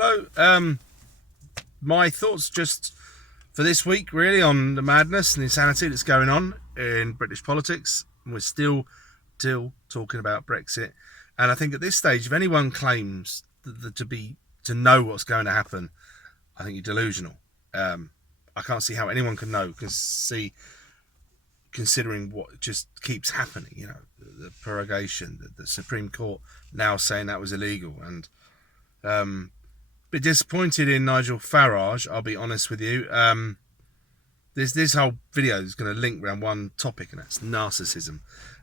Hello. My thoughts just for this week, really, on the madness and insanity that's going on in British politics. We're still talking about Brexit, and I think at this stage, if anyone claims to know what's going to happen, I think you're delusional. I can't see how anyone can know, considering what just keeps happening. You know, the prorogation, the Supreme Court now saying that was illegal, and bit disappointed in Nigel Farage, I'll be honest with you. This whole video is going to link around one topic, and that's narcissism.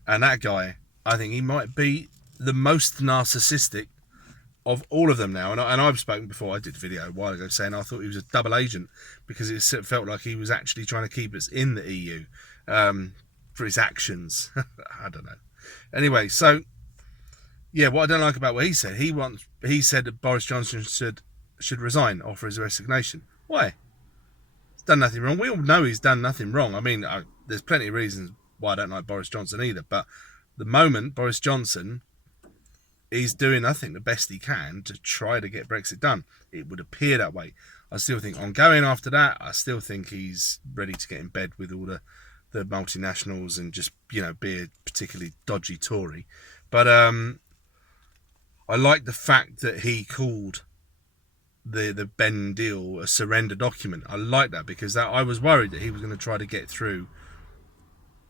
And that guy, I think he might be the most narcissistic of all of them now. And I've spoken before. I did a video a while ago saying I thought he was a double agent because it felt like he was actually trying to keep us in the EU for his actions. I don't know. Anyway, so yeah, what I don't like about what he said, he said that Boris Johnson should resign, offer his resignation. Why? He's done nothing wrong. We all know he's done nothing wrong. I mean, there's plenty of reasons why I don't like Boris Johnson either, but the moment Boris Johnson is doing nothing the best he can to try to get Brexit done. It would appear that way. I still think ongoing after that, I still think he's ready to get in bed with all the multinationals and just, you know, be a particularly dodgy Tory. But I like the fact that he called the Ben deal a surrender document. I like that because I was worried that he was going to try to get through,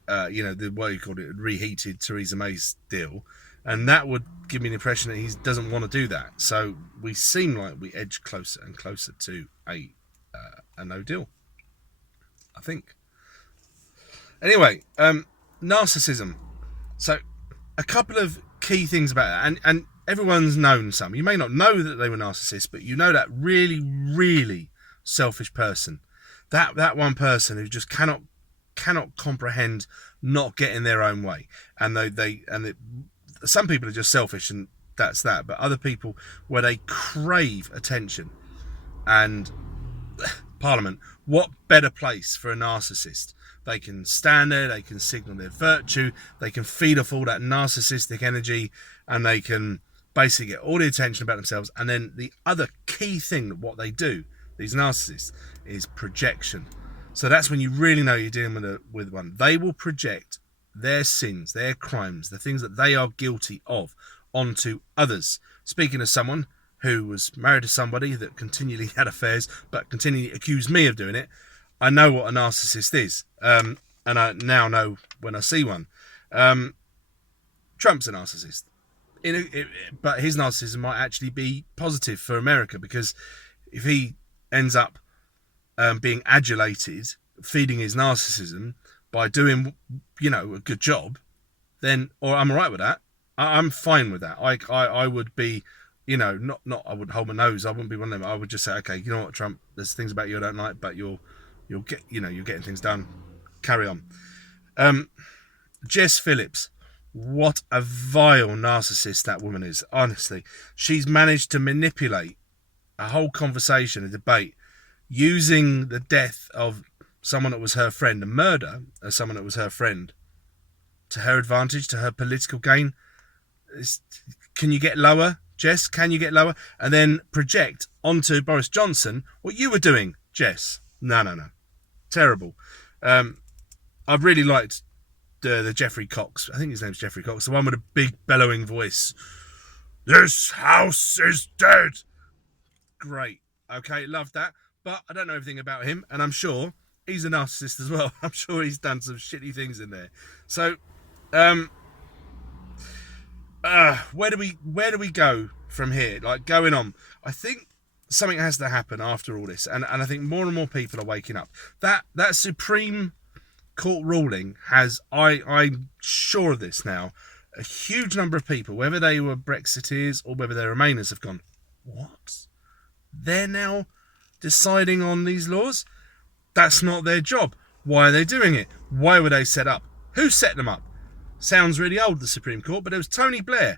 what you called it, reheated Theresa May's deal, and that would give me the impression that he doesn't want to do that. So we seem like we edge closer and closer to a no deal, I think. Anyway, narcissism. So a couple of key things about that, and everyone's known some. You may not know that they were narcissists, but you know that really, really selfish person. That one person who just cannot comprehend not getting their own way. And some people are just selfish and that's that. But other people where they crave attention. And Parliament, what better place for a narcissist? They can stand there, they can signal their virtue, they can feed off all that narcissistic energy, and they can basically get all the attention about themselves. And then the other key thing that what they do, these narcissists, is projection. So that's when you really know you're dealing with one. They will project their sins, their crimes, the things that they are guilty of onto others. Speaking of someone who was married to somebody that continually had affairs but continually accused me of doing it, I know what a narcissist is. And I now know when I see one. Trump's a narcissist. But his narcissism might actually be positive for America, because if he ends up being adulated, feeding his narcissism by doing, a good job, then, or I'm all right with that. I'm fine with that. I would be, not I would hold my nose. I wouldn't be one of them. I would just say, okay, you know what, Trump, there's things about you I don't like, but you'll get, you're getting things done. Carry on. Jess Phillips. What a vile narcissist that woman is. Honestly, she's managed to manipulate a whole conversation, a debate, using the death of someone that was her friend, a murder of someone that was her friend, to her advantage, to her political gain. Can you get lower, Jess? Can you get lower? And then project onto Boris Johnson what you were doing, Jess. No. Terrible. I've really liked the Geoffrey Cox. I think his name's Geoffrey Cox. The one with a big bellowing voice. This house is dead. Great. Okay, love that. But I don't know everything about him, and I'm sure he's a narcissist as well. I'm sure he's done some shitty things in there. So, where do we go from here? Like, going on. I think something has to happen after all this, and I think more and more people are waking up. That Supreme Court ruling has, I'm sure of this now, a huge number of people, whether they were Brexiteers or whether they're Remainers, have gone, what? They're now deciding on these laws? That's not their job. Why are they doing it? Why were they set up? Who set them up? Sounds really old, the Supreme Court, but it was Tony Blair.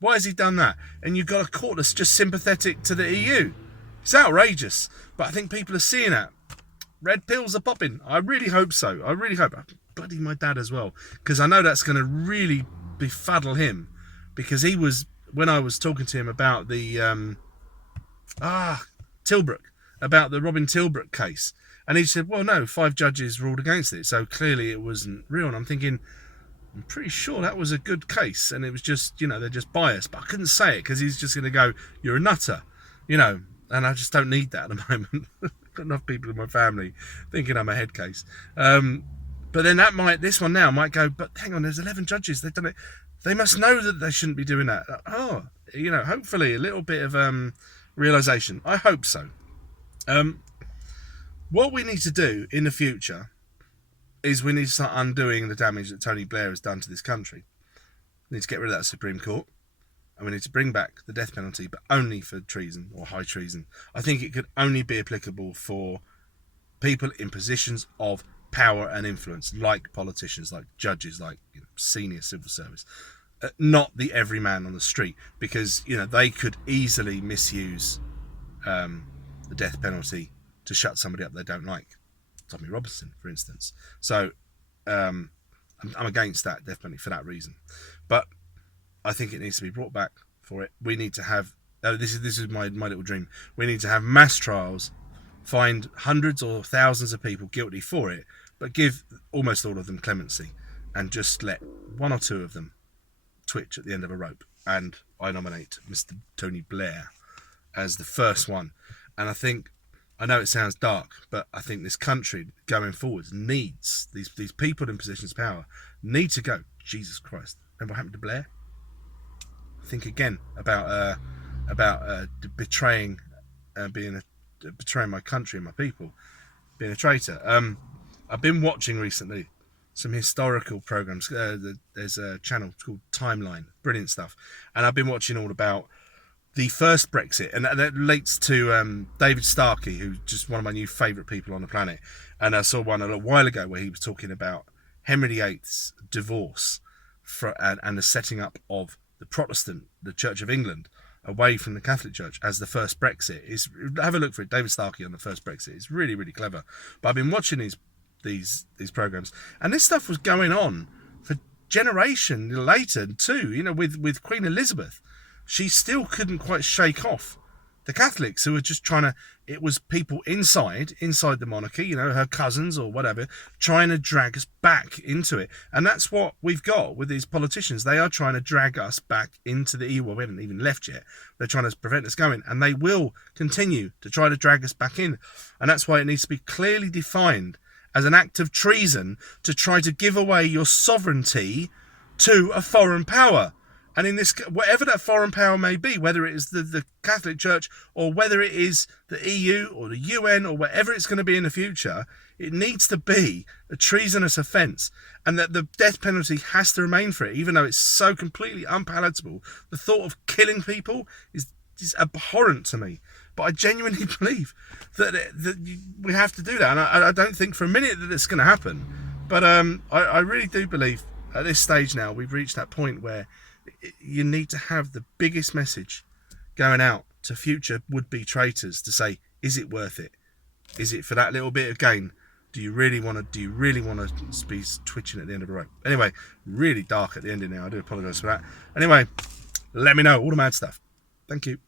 Why has he done that? And you've got a court that's just sympathetic to the EU. It's outrageous, but I think people are seeing that. Red pills are popping. I really hope so. I really hope. Bloody my dad as well, because I know that's going to really befuddle him, because he was, when I was talking to him about the Tilbrook, about the Robin Tilbrook case. And he said, well, no, 5 judges ruled against it, so clearly it wasn't real. And I'm thinking, I'm pretty sure that was a good case, and it was just, they're just biased. But I couldn't say it because he's just going to go, you're a nutter, and I just don't need that at the moment. I've got enough people in my family thinking I'm a head case. But then this one now might go, but hang on, there's 11 judges. They've done it. They must know that they shouldn't be doing that. Hopefully a little bit of realization. I hope so. What we need to do in the future is we need to start undoing the damage that Tony Blair has done to this country. We need to get rid of that Supreme Court, and we need to bring back the death penalty, but only for treason or high treason. I think it could only be applicable for people in positions of power and influence, like politicians, like judges, like senior civil service, not the everyman on the street, because they could easily misuse the death penalty to shut somebody up they don't like. Tommy Robinson, for instance. So I'm against that, definitely, for that reason. But I think it needs to be brought back for it. We need to have, this is my little dream, we need to have mass trials, find hundreds or thousands of people guilty for it, but give almost all of them clemency, and just let 1 or 2 of them twitch at the end of a rope. And I nominate Mr. Tony Blair as the first one. And I know it sounds dark, but I think this country going forward needs, these people in positions of power need to go, Jesus Christ, remember what happened to Blair? Think again about betraying betraying my country and my people, being a traitor. I've been watching recently some historical programs. There's a channel called Timeline, brilliant stuff, and I've been watching all about the first Brexit, and that relates to David Starkey, who's just one of my new favourite people on the planet. And I saw one a little while ago where he was talking about Henry VIII's divorce and the setting up of the Church of England, away from the Catholic Church as the first Brexit. Have a look for it, David Starkey on the first Brexit. It's really, really clever. But I've been watching these programs, and this stuff was going on for generation later too. With Queen Elizabeth. She still couldn't quite shake off the Catholics who were just trying to, it was people inside the monarchy, her cousins or whatever, trying to drag us back into it. And that's what we've got with these politicians. They are trying to drag us back into the EU. Well, we haven't even left yet. They're trying to prevent us going, and they will continue to try to drag us back in. And that's why it needs to be clearly defined as an act of treason to try to give away your sovereignty to a foreign power. And in this, whatever that foreign power may be, whether it is the Catholic Church or whether it is the EU or the UN or whatever it's going to be in the future, it needs to be a treasonous offence, and that the death penalty has to remain for it, even though it's so completely unpalatable. The thought of killing people is abhorrent to me. But I genuinely believe that we have to do that. And I don't think for a minute that it's going to happen. But I really do believe at this stage now we've reached that point where you need to have the biggest message going out to future would-be traitors to say, is it worth it? Is it for that little bit of gain? Do you really want to be twitching at the end of a rope? Anyway, really dark at the ending now. I do apologise for that. Anyway, let me know all the mad stuff. Thank you.